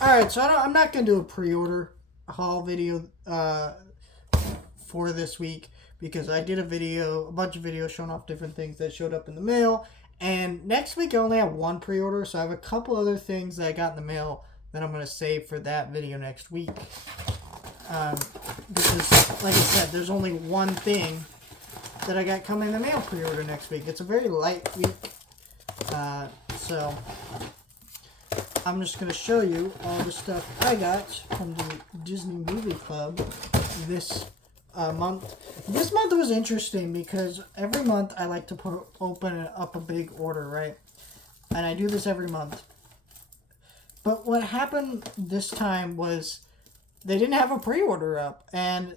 Alright, so I'm not going to do a pre-order haul video for this week because I did a bunch of videos showing off different things that showed up in the mail. And next week I only have one pre-order, so I have a couple other things that I got in the mail that I'm going to save for that video next week. Because, like I said, there's only one thing that I got coming in the mail pre-order next week. It's a very light week, so I'm just going to show you all the stuff I got from the Disney Movie Club this month. This month was interesting because every month I like to open up a big order, right? And I do this every month. But what happened this time was they didn't have a pre-order up. And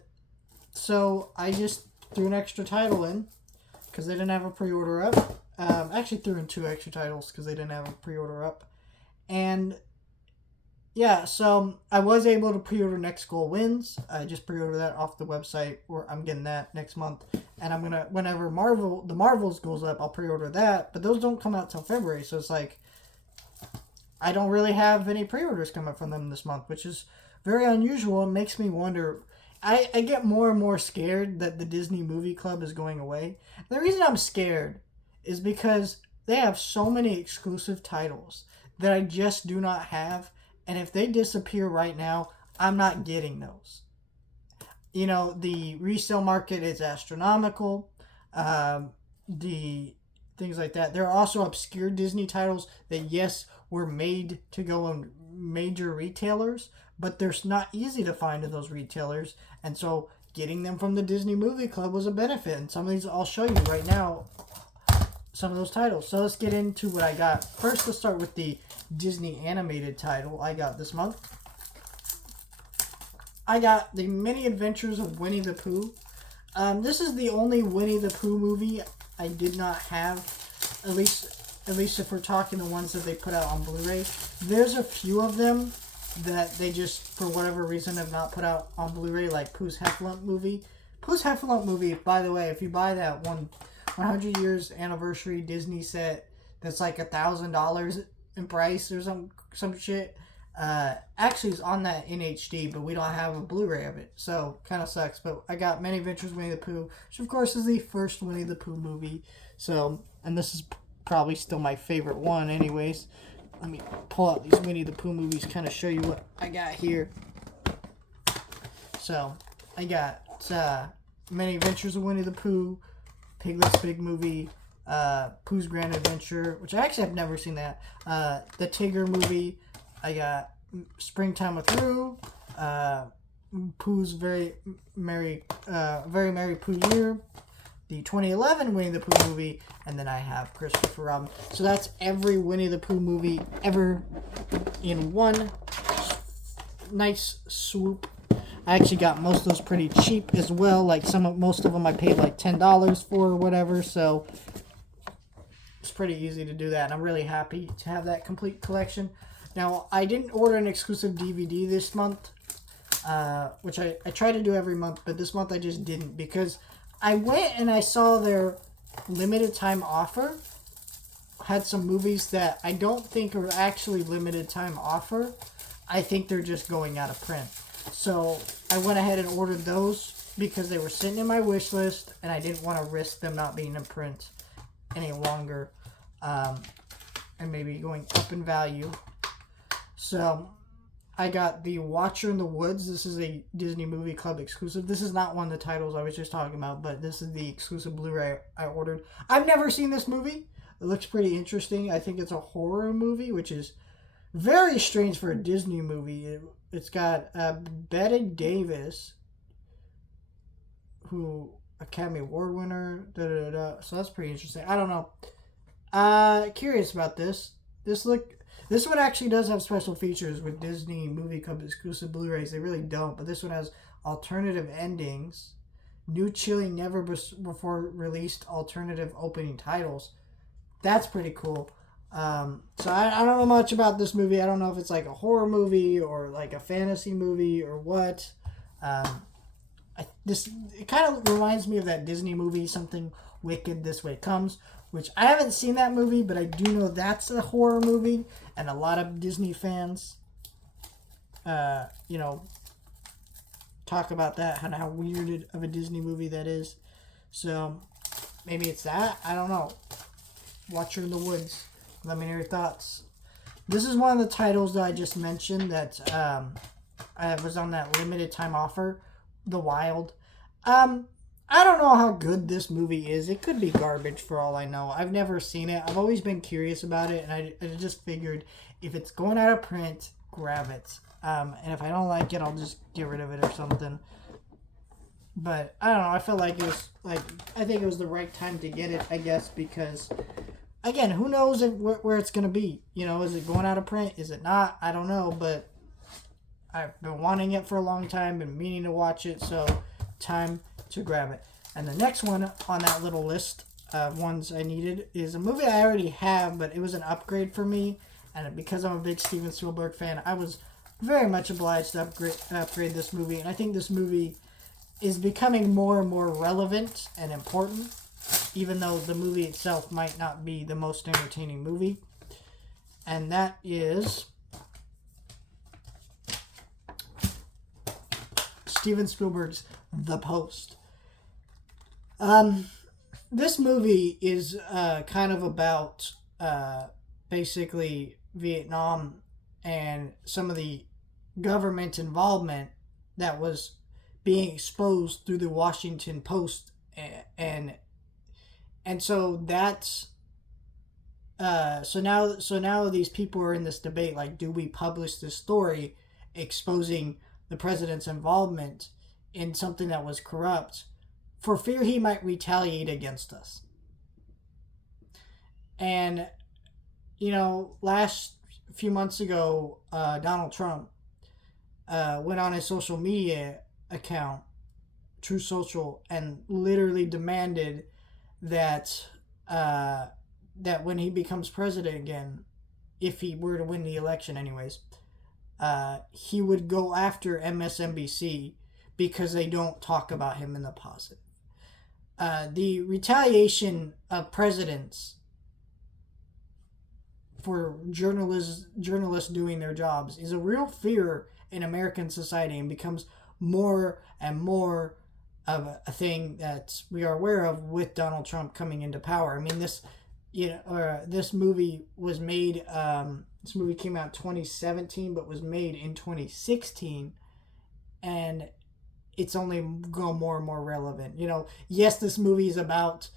so I just threw an extra title in because they didn't have a pre-order up. Actually threw in 2 extra titles because they didn't have a pre-order up. And yeah, so I was able to pre-order Next Goal Wins. I just pre-ordered that off the website, or I'm getting that next month. And I'm gonna, whenever the Marvels goes up, I'll pre-order that. But those don't come out till February, so it's like I don't really have any pre-orders coming from them this month, which is very unusual. It makes me wonder. I get more and more scared that the Disney Movie Club is going away. The reason I'm scared is because they have so many exclusive titles that I just do not have. And if they disappear right now, I'm not getting those. You know, the resale market is astronomical. The things like that. There are also obscure Disney titles that, yes, were made to go on major retailers, but they're not easy to find in those retailers. And so getting them from the Disney Movie Club was a benefit. And some of these I'll show you right now, some of those titles. So let's get into what I got. First, let's start with the Disney animated title I got this month. I got The Many Adventures of Winnie the Pooh. This is the only Winnie the Pooh movie I did not have, at least if we're talking the ones that they put out on Blu-ray. There's a few of them that they just, for whatever reason, have not put out on Blu-ray, like Pooh's Heffalump movie. Pooh's Heffalump movie, by the way, if you buy that 100 years anniversary Disney set that's like $1,000 in price or some shit, actually it's on that in HD, but we don't have a Blu-ray of it, so kind of sucks. But I got Many Adventures of Winnie the Pooh, which of course is the first Winnie the Pooh movie. So, and this is probably still my favorite one anyways. Let me pull out these Winnie the Pooh movies, kind of show you what I got here. So I got Many Adventures of Winnie the Pooh, Piglet's Big Movie, Pooh's Grand Adventure, which I actually have never seen that. The Tigger movie. I got Springtime with Roo, Pooh's Very Merry Pooh Year, the 2011 Winnie the Pooh movie, and then I have Christopher Robin. So that's every Winnie the Pooh movie ever in one nice swoop. I actually got most of those pretty cheap as well. Like most of them I paid like $10 for or whatever. So it's pretty easy to do that, and I'm really happy to have that complete collection. Now, I didn't order an exclusive DVD this month, which I try to do every month, but this month I just didn't because I went and I saw their limited time offer. Had some movies that I don't think are actually limited time offer. I think they're just going out of print. So I went ahead and ordered those because they were sitting in my wish list and I didn't want to risk them not being in print any longer, and maybe going up in value. So I got The Watcher in the Woods. This is a Disney Movie Club exclusive. This is not one of the titles I was just talking about, but this is the exclusive Blu-ray I ordered. I've never seen this movie. It looks pretty interesting. I think it's a horror movie, which is very strange for a Disney movie. It's got Bette Davis, who Academy Award winner. So that's pretty interesting. I don't know. Curious about this. This one actually does have special features with Disney Movie Club exclusive Blu-rays. They really don't, but this one has alternative endings, new chilling, never before released alternative opening titles. That's pretty cool. So I don't know much about this movie. I don't know if it's like a horror movie or like a fantasy movie or what. It kind of reminds me of that Disney movie, Something Wicked This Way Comes, which I haven't seen that movie, but I do know that's a horror movie, and a lot of Disney fans you know, talk about that and how weird of a Disney movie that is. So maybe it's that. I don't know. Watcher in the Woods. Let me know your thoughts. This is one of the titles that I just mentioned that I was on that limited time offer, The Wild. I don't know how good this movie is. It could be garbage for all I know. I've never seen it. I've always been curious about it, and I just figured if it's going out of print, grab it. And if I don't like it, I'll just get rid of it or something. But I don't know. I felt like it was I think it was the right time to get it, I guess, because again, who knows where it's gonna be? You know, is it going out of print? Is it not? I don't know, but I've been wanting it for a long time, been meaning to watch it, so time to grab it. And the next one on that little list of ones I needed is a movie I already have, but it was an upgrade for me, and because I'm a big Steven Spielberg fan, I was very much obliged to upgrade this movie, and I think this movie is becoming more and more relevant and important, even though the movie itself might not be the most entertaining movie. And that is Steven Spielberg's The Post. This movie is kind of about basically Vietnam and some of the government involvement that was being exposed through the Washington Post, and so that's so now these people are in this debate, like, do we publish this story exposing the president's involvement in something that was corrupt for fear he might retaliate against us? And you know, last few months ago, Donald Trump went on his social media account, True Social, and literally demanded that that when he becomes president again, if he were to win the election anyways, he would go after MSNBC because they don't talk about him in the positive. The retaliation of presidents for journalists doing their jobs is a real fear in American society, and becomes more and more of a thing that we are aware of with Donald Trump coming into power. I mean, this movie was made. This movie came out in 2017, but was made in 2016, and it's only grown more and more relevant. You know, yes, this movie is about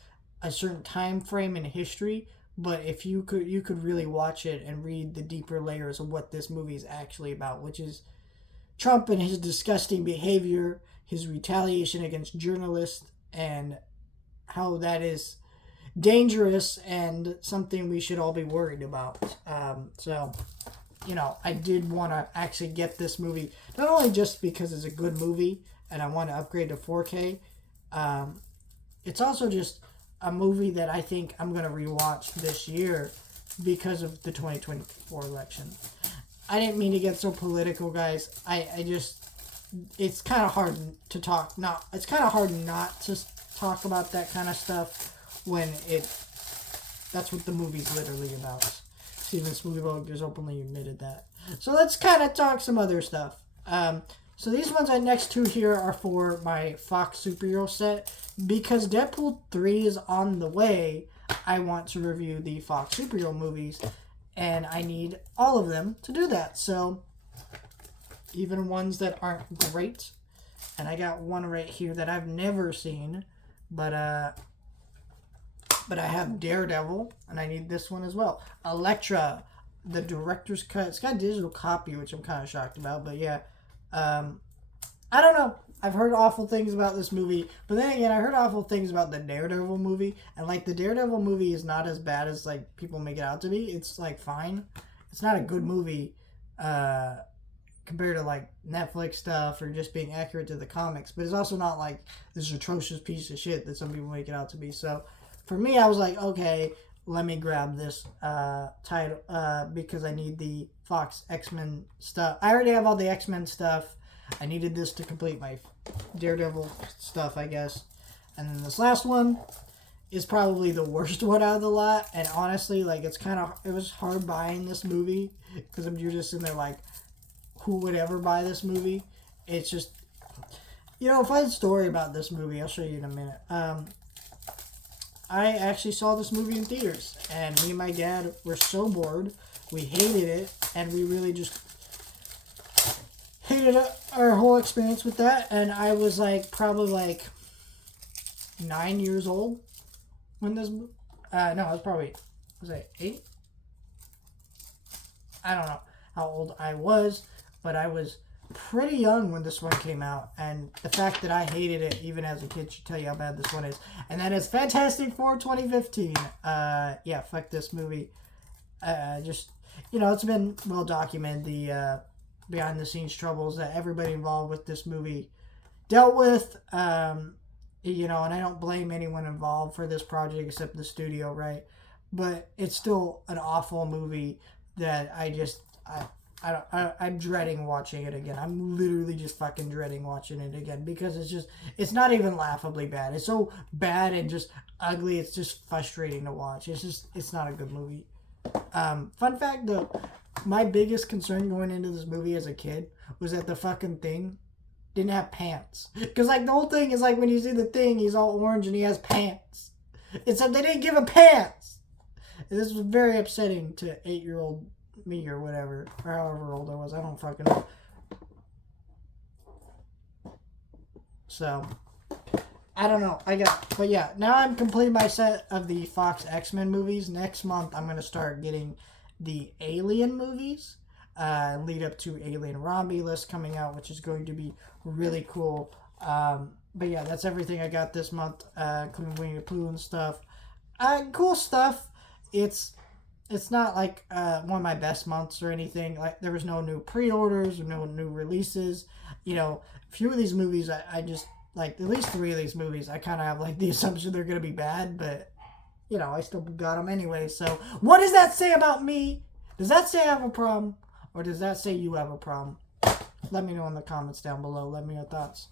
a certain time frame in history, but if you could really watch it and read the deeper layers of what this movie is actually about, which is Trump and his disgusting behavior, his retaliation against journalists, and how that is dangerous and something we should all be worried about. So, you know, I did want to actually get this movie, not only just because it's a good movie and I want to upgrade to 4K, it's also just a movie that I think I'm going to rewatch this year because of the 2024 election. I didn't mean to get so political, guys. I just, it's kind of hard to talk, it's kind of hard not to talk about that kind of stuff when that's what the movie's literally about. Steven Spielberg has openly admitted that. So let's kind of talk some other stuff. So these ones next to here are for my Fox superhero set. Because Deadpool 3 is on the way, I want to review the Fox superhero movies, and I need all of them to do that. So even ones that aren't great, and I got one right here that I've never seen, but I have Daredevil, and I need this one as well. Elektra, the director's cut. It's got a digital copy, which I'm kind of shocked about, but yeah. I don't know. I've heard awful things about this movie, but then again, I heard awful things about the Daredevil movie, and like the Daredevil movie is not as bad as like people make it out to be. It's like fine. It's not a good movie compared to like Netflix stuff or just being accurate to the comics, but it's also not like this atrocious piece of shit that some people make it out to be. So for me, I was like, okay, let me grab this title because I need the Fox X-Men stuff. I already have all the X-Men stuff. I needed this to complete my Daredevil stuff, I guess. And then this last one is probably the worst one out of the lot. And honestly, like, it was hard buying this movie because you're just in there like, who would ever buy this movie. It's just, you know, a fun story about this movie. I'll show you in a minute. I actually saw this movie in theaters, and me and my dad were so bored. We hated it, and we really just hated our whole experience with that. And I was like, probably like 9 years old when this, no, I was probably, was I 8? I don't know how old I was, but I was pretty young when this one came out, and the fact that I hated it even as a kid should tell you how bad this one is. And that is Fantastic Four 2015. Yeah, fuck this movie. Just, you know, it's been well documented, the behind the scenes troubles that everybody involved with this movie dealt with. You know, and I don't blame anyone involved for this project except the studio, right? But it's still an awful movie that I'm dreading watching it again. I'm literally just fucking dreading watching it again because it's not even laughably bad. It's so bad and just ugly. It's just frustrating to watch. It's not a good movie. Fun fact though, my biggest concern going into this movie as a kid was that the fucking Thing didn't have pants. Because like the whole thing is like when you see the Thing, he's all orange and he has pants. Except they didn't give him pants. And this was very upsetting to 8-year-old me or whatever, or however old I was. I don't fucking know. So, I don't know. But yeah, now I'm completing my set of the Fox X-Men movies. Next month, I'm going to start getting the Alien movies. Lead up to Alien Romulus coming out, which is going to be really cool. But yeah, that's everything I got this month, including Winnie the Pooh and stuff. Cool stuff. It's not like one of my best months or anything. Like there was no new pre-orders or no new releases. You know, a few of these movies I just like, at least 3 of these movies I kind of have like the assumption they're gonna be bad, but you know I still got them anyway. So what does that say about me? Does that say I have a problem, or does that say you have a problem? Let me know in the comments down below. Let me know your thoughts.